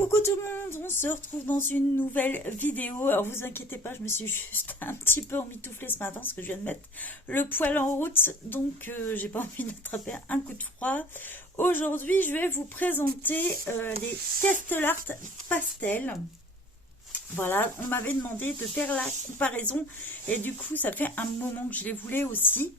Coucou tout le monde, on se retrouve dans une nouvelle vidéo. Alors vous inquiétez pas, je me suis juste un petit peu emmitouflée ce matin parce que je viens de mettre le poêle en route, donc j'ai pas envie d'attraper un coup de froid. Aujourd'hui, je vais vous présenter les Castellart Pastel. Voilà, on m'avait demandé de faire la comparaison et du coup ça fait un moment que je les voulais aussi.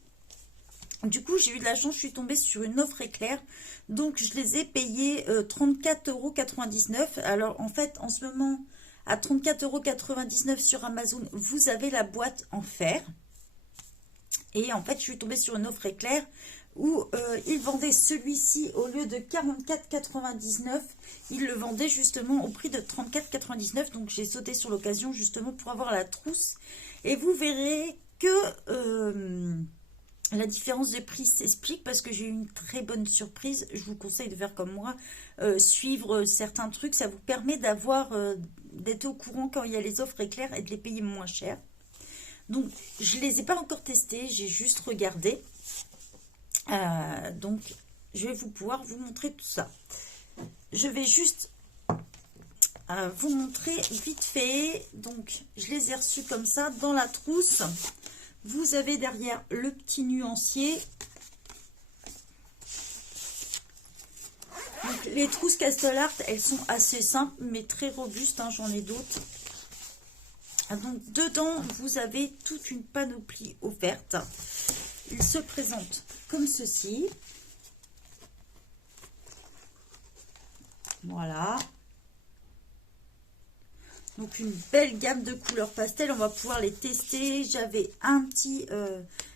Du coup, j'ai eu de la chance, je suis tombée sur une offre éclair. Donc, je les ai payés 34,99 €. Alors, en fait, en ce moment, à 34,99 € sur Amazon, vous avez la boîte en fer. Et en fait, je suis tombée sur une offre éclair où ils vendaient celui-ci au lieu de 44,99 €. Ils le vendaient justement au prix de 34,99 €. Donc, j'ai sauté sur l'occasion justement pour avoir la trousse. Et vous verrez que... la différence de prix s'explique parce que j'ai eu une très bonne surprise. Je vous conseille de faire comme moi, suivre certains trucs. Ça vous permet d'être au courant quand il y a les offres éclairs et de les payer moins cher. Donc, je ne les ai pas encore testés, j'ai juste regardé. Donc, je vais pouvoir vous montrer tout ça. Je vais juste vous montrer vite fait. Donc, je les ai reçus comme ça dans la trousse. Vous avez derrière le petit nuancier. Donc, les trousses Castellart, elles sont assez simples, mais très robustes. Hein, j'en ai d'autres. Donc, dedans, vous avez toute une panoplie offerte. Il se présente comme ceci. Voilà. Donc une belle gamme de couleurs pastel, on va pouvoir les tester. J'avais un petit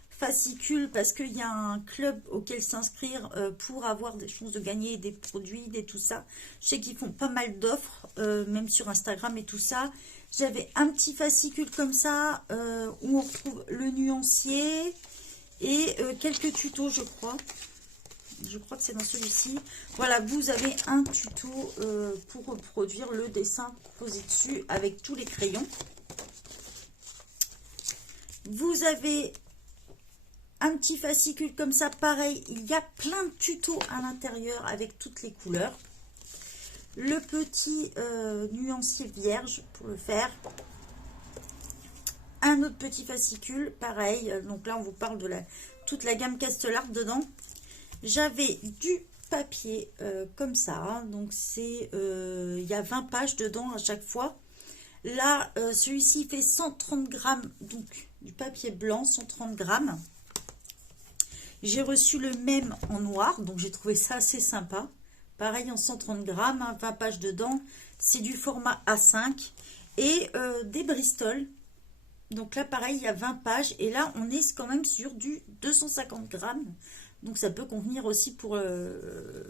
fascicule parce qu'il y a un club auquel s'inscrire pour avoir des chances de gagner des produits, des tout ça. Je sais qu'ils font pas mal d'offres, même sur Instagram et tout ça. J'avais un petit fascicule comme ça où on retrouve le nuancier et quelques tutos, je crois. Je crois que c'est dans celui-ci. Voilà, vous avez un tuto pour reproduire le dessin posé dessus avec tous les crayons. Vous avez un petit fascicule comme ça, pareil. Il y a plein de tutos à l'intérieur avec toutes les couleurs. Le petit nuancier vierge pour le faire. Un autre petit fascicule, pareil. Donc là, on vous parle de toute la gamme Castellart dedans. J'avais du papier comme ça, hein, donc c'est il y a 20 pages dedans à chaque fois. Là, celui-ci fait 130 grammes, donc du papier blanc, 130 grammes. J'ai reçu le même en noir, donc j'ai trouvé ça assez sympa. Pareil en 130 grammes, hein, 20 pages dedans. C'est du format A5 et des Bristol. Donc là, pareil, il y a 20 pages et là, on est quand même sur du 250 grammes. Donc ça peut convenir aussi pour de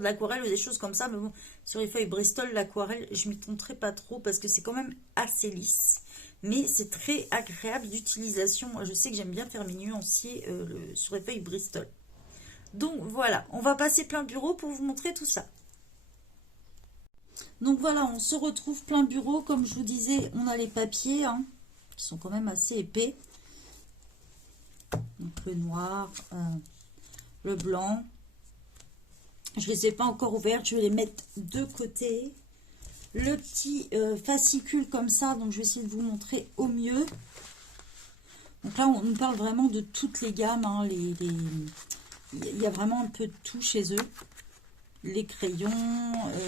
l'aquarelle ou des choses comme ça. Mais bon, sur les feuilles Bristol, l'aquarelle, je m'y tenterai pas trop parce que c'est quand même assez lisse. Mais c'est très agréable d'utilisation. Moi, je sais que j'aime bien faire mes nuanciers sur les feuilles Bristol. Donc voilà, on va passer plein bureau pour vous montrer tout ça. Donc voilà, on se retrouve plein bureau. Comme je vous disais, on a les papiers hein, qui sont quand même assez épais. Donc le noir, le blanc. Je ne les ai pas encore ouverts, je vais les mettre de côté. Le petit fascicule comme ça, donc je vais essayer de vous montrer au mieux. Donc là, on nous parle vraiment de toutes les gammes. Hein, il y a vraiment un peu de tout chez eux. Les crayons,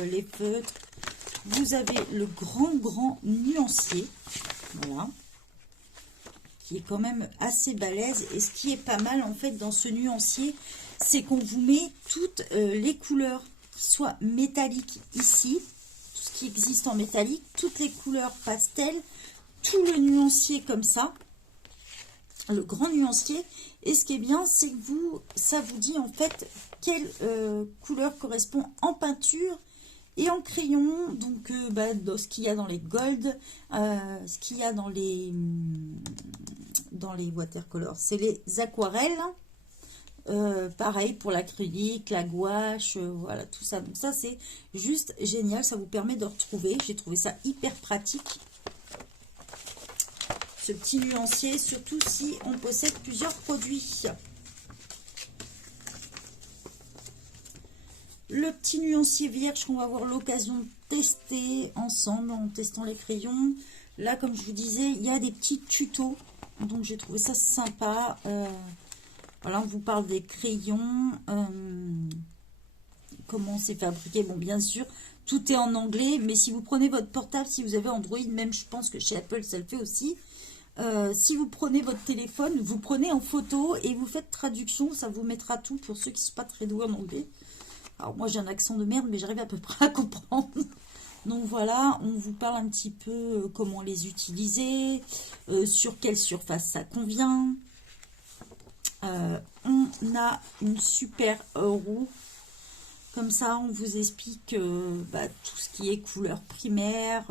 les feutres. Vous avez le grand nuancier. Voilà. Qui est quand même assez balèze. Et ce qui est pas mal en fait dans ce nuancier, c'est qu'on vous met toutes les couleurs qui soient métalliques ici, tout ce qui existe en métallique, toutes les couleurs pastel, tout le nuancier comme ça, le grand nuancier. Et ce qui est bien, c'est que ça vous dit en fait quelle couleur correspond en peinture et en crayon, donc dans ce qu'il y a dans les gold, ce qu'il y a dans les watercolors, c'est les aquarelles. Pareil pour l'acrylique, la gouache, voilà tout ça. Donc ça c'est juste génial, ça vous permet de retrouver. J'ai trouvé ça hyper pratique. Ce petit nuancier, surtout si on possède plusieurs produits. Le petit nuancier vierge qu'on va avoir l'occasion de tester ensemble en testant les crayons. Là, comme je vous disais, il y a des petits tutos. Donc, j'ai trouvé ça sympa. Voilà, on vous parle des crayons. Comment c'est fabriqué. Bon, bien sûr, tout est en anglais. Mais si vous prenez votre portable, si vous avez Android, même je pense que chez Apple, ça le fait aussi. Si vous prenez votre téléphone, vous prenez en photo et vous faites traduction. Ça vous mettra tout pour ceux qui ne sont pas très doués en anglais. Alors, moi, j'ai un accent de merde, mais j'arrive à peu près à comprendre. Donc voilà, on vous parle un petit peu comment les utiliser, sur quelle surface ça convient. On a une super roue. Comme ça, on vous explique tout ce qui est couleurs primaires,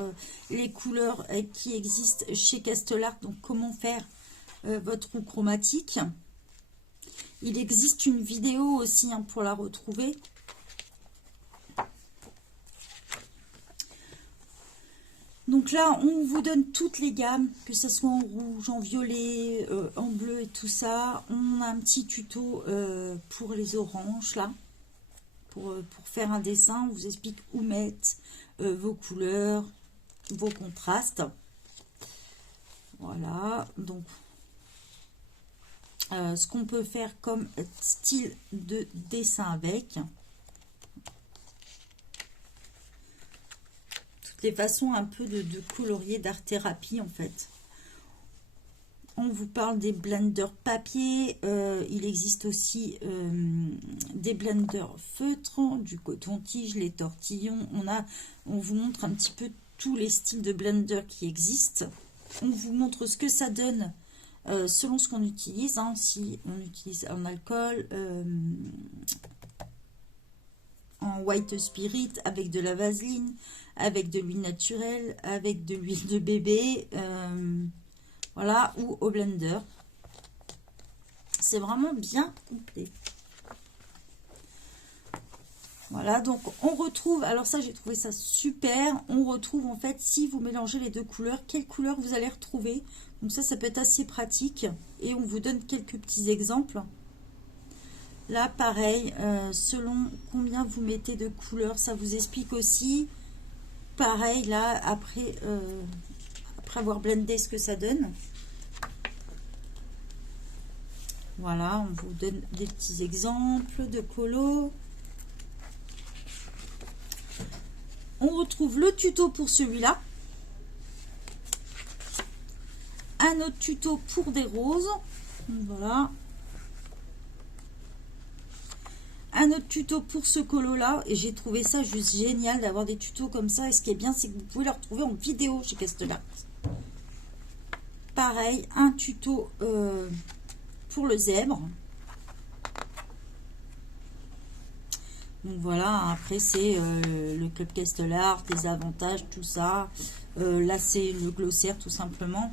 les couleurs qui existent chez Castellart. Donc, comment faire votre roue chromatique. Il existe une vidéo aussi pour la retrouver. Donc là, on vous donne toutes les gammes, que ce soit en rouge, en violet, en bleu et tout ça. On a un petit tuto pour les oranges, là, pour faire un dessin. On vous explique où mettre vos couleurs, vos contrastes. Voilà, donc ce qu'on peut faire comme style de dessin avec. Les façons un peu de colorier d'art-thérapie en fait. On vous parle des blenders papier. Il existe aussi des blenders feutres, du coton-tige, les tortillons. On vous montre un petit peu tous les styles de blender qui existent. On vous montre ce que ça donne selon ce qu'on utilise. Si on utilise en alcool, en white spirit, avec de la vaseline, avec de l'huile naturelle, avec de l'huile de bébé, voilà, ou au blender. C'est vraiment bien complet. Voilà, donc on retrouve, alors ça j'ai trouvé ça super, on retrouve en fait, si vous mélangez les deux couleurs, quelle couleur vous allez retrouver. Donc ça peut être assez pratique, et on vous donne quelques petits exemples. Là, pareil, selon combien vous mettez de couleurs, ça vous explique aussi. Pareil, là, après avoir blendé, ce que ça donne. Voilà, on vous donne des petits exemples de colos. On retrouve le tuto pour celui-là. Un autre tuto pour des roses. Voilà. Un autre tuto pour ce colo là, et j'ai trouvé ça juste génial d'avoir des tutos comme ça. Et ce qui est bien, c'est que vous pouvez le retrouver en vidéo chez Castellart. Pareil, un tuto pour le zèbre. Donc voilà, après c'est le Club Castellart, les avantages, tout ça. Là c'est le glossaire tout simplement.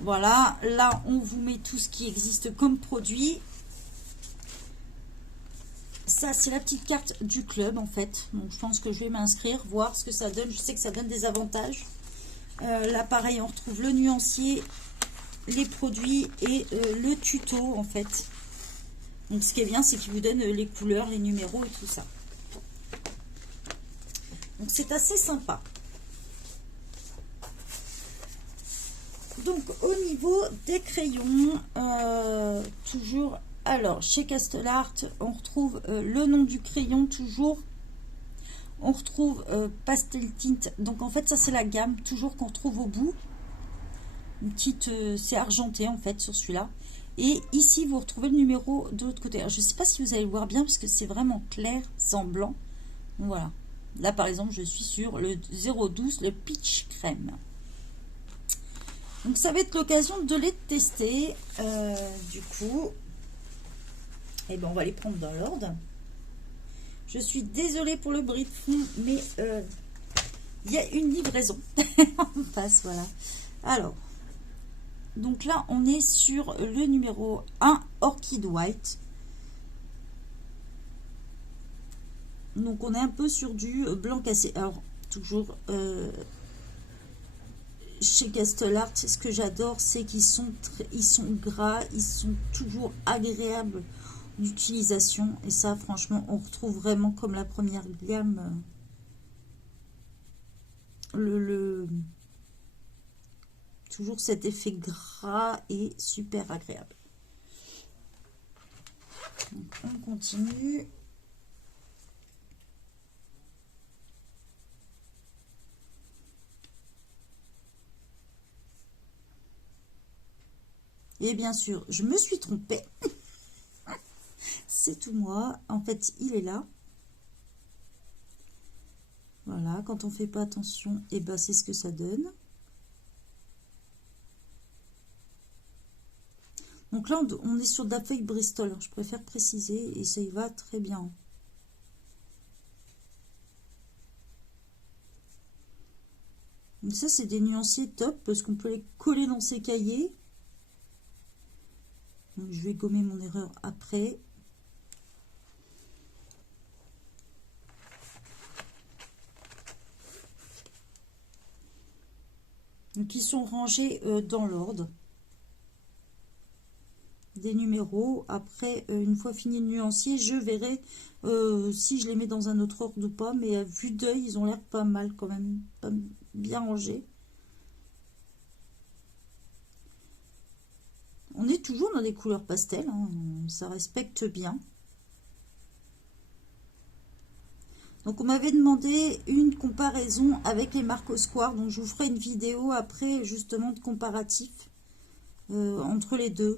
Voilà, là on vous met tout ce qui existe comme produit. Ça, c'est la petite carte du club, en fait. Donc, je pense que je vais m'inscrire, voir ce que ça donne. Je sais que ça donne des avantages. Là, pareil, on retrouve le nuancier, les produits et le tuto, en fait. Donc, ce qui est bien, c'est qu'il vous donne les couleurs, les numéros et tout ça. Donc, c'est assez sympa. Donc, au niveau des crayons, toujours... Alors, chez Castellart, on retrouve le nom du crayon toujours. On retrouve Pastel Tint. Donc, en fait, ça, c'est la gamme toujours qu'on retrouve au bout. Une petite... c'est argenté, en fait, sur celui-là. Et ici, vous retrouvez le numéro de l'autre côté. Alors, je ne sais pas si vous allez le voir bien, parce que c'est vraiment clair, sans blanc. Donc, voilà. Là, par exemple, je suis sur le 012, le Peach Crème. Donc, ça va être l'occasion de les tester. Du coup... Et ben on va les prendre dans l'ordre. Je suis désolée pour le bruit de fond, mais il y a une livraison. On passe, voilà. Alors, donc là, on est sur le numéro 1, Orchid White. Donc, on est un peu sur du blanc cassé. Alors, toujours chez Castellart, ce que j'adore, c'est qu'ils sont gras, ils sont toujours agréables d'utilisation. Et ça, franchement, on retrouve vraiment comme la première gamme toujours cet effet gras et super agréable. Donc, on continue. Et bien sûr, je me suis trompée. C'est tout moi. En fait, il est là. Voilà, quand on fait pas attention, et ben c'est ce que ça donne. Donc là, on est sur de la feuille Bristol. Je préfère préciser et ça y va très bien. Donc ça, c'est des nuanciers top parce qu'on peut les coller dans ses cahiers. Donc, je vais gommer mon erreur après. Donc, ils sont rangés dans l'ordre des numéros. Après, une fois fini le nuancier, je verrai si je les mets dans un autre ordre ou pas. Mais à vue d'œil, ils ont l'air pas mal quand même, pas bien rangés. On est toujours dans des couleurs pastel, hein, ça respecte bien. Donc on m'avait demandé une comparaison avec les marques au Square, donc je vous ferai une vidéo après justement de comparatif entre les deux.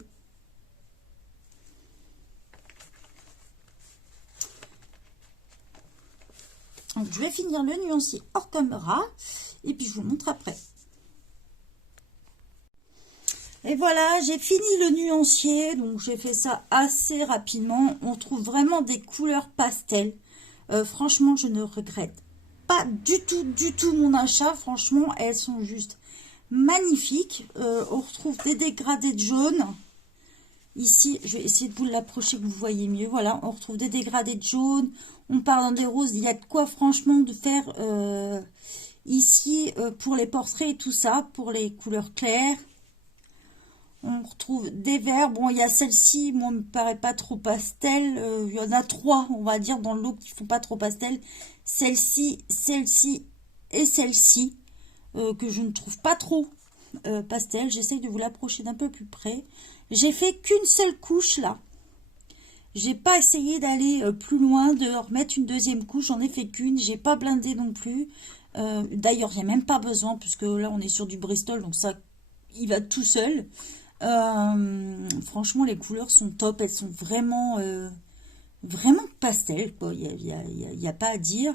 Donc je vais finir le nuancier hors caméra et puis je vous montre après. Et voilà, j'ai fini le nuancier, donc j'ai fait ça assez rapidement. On trouve vraiment des couleurs pastel. Franchement, je ne regrette pas du tout mon achat. Franchement, elles sont juste magnifiques. On retrouve des dégradés de jaune. Ici, je vais essayer de vous l'approcher que vous voyez mieux. Voilà, on retrouve des dégradés de jaune. On part dans des roses. Il y a de quoi, franchement, de faire ici pour les portraits et tout ça, pour les couleurs claires. On retrouve des verts. Bon, il y a celle-ci, moi, me paraît pas trop pastel. Il y en a 3, on va dire, dans le lot qui font pas trop pastel. Celle-ci, celle-ci et celle-ci, que je ne trouve pas trop pastel. J'essaye de vous l'approcher d'un peu plus près. J'ai fait qu'une seule couche, là. J'ai pas essayé d'aller plus loin, de remettre une deuxième couche. J'en ai fait qu'une. J'ai pas blindé non plus. D'ailleurs, il n'y a même pas besoin, puisque là, on est sur du Bristol, donc ça, il va tout seul. Franchement, les couleurs sont top. Elles sont vraiment, vraiment pastel, quoi. Il y a pas à dire.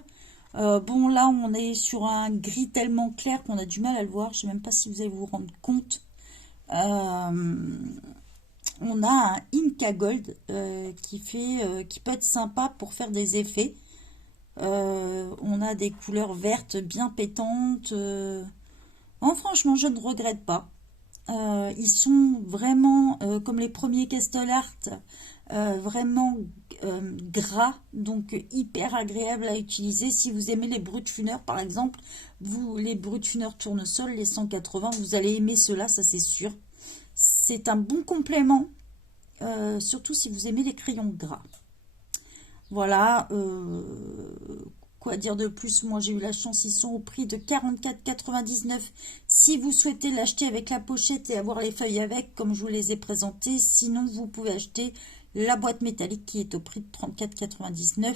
Bon, là, on est sur un gris tellement clair qu'on a du mal à le voir. Je sais même pas si vous allez vous rendre compte. On a un Inca Gold qui peut être sympa pour faire des effets. On a des couleurs vertes bien pétantes. Bon, franchement, je ne regrette pas. Ils sont vraiment, comme les premiers Castle Art, vraiment gras, donc hyper agréable à utiliser. Si vous aimez les brut-funeurs, par exemple, les brut-funeurs tournesol, les 180, vous allez aimer ceux-là, ça c'est sûr. C'est un bon complément, surtout si vous aimez les crayons gras. Voilà, quoi dire de plus? Moi j'ai eu la chance, ils sont au prix de 44,99 €. Si vous souhaitez l'acheter avec la pochette et avoir les feuilles avec, comme je vous les ai présentées, sinon vous pouvez acheter la boîte métallique qui est au prix de 34,99 €.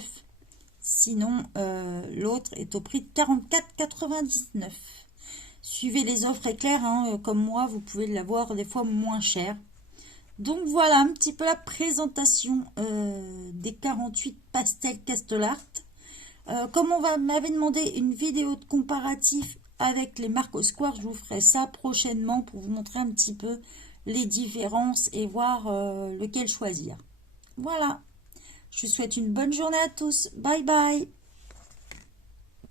Sinon, l'autre est au prix de 44,99 €. Suivez les offres éclairs, hein, comme moi, vous pouvez l'avoir des fois moins cher. Donc voilà un petit peu la présentation des 48 pastels Castle Art. Comme on m'avait demandé une vidéo de comparatif avec les marques au Square, je vous ferai ça prochainement pour vous montrer un petit peu les différences et voir lequel choisir. Voilà, je vous souhaite une bonne journée à tous. Bye bye.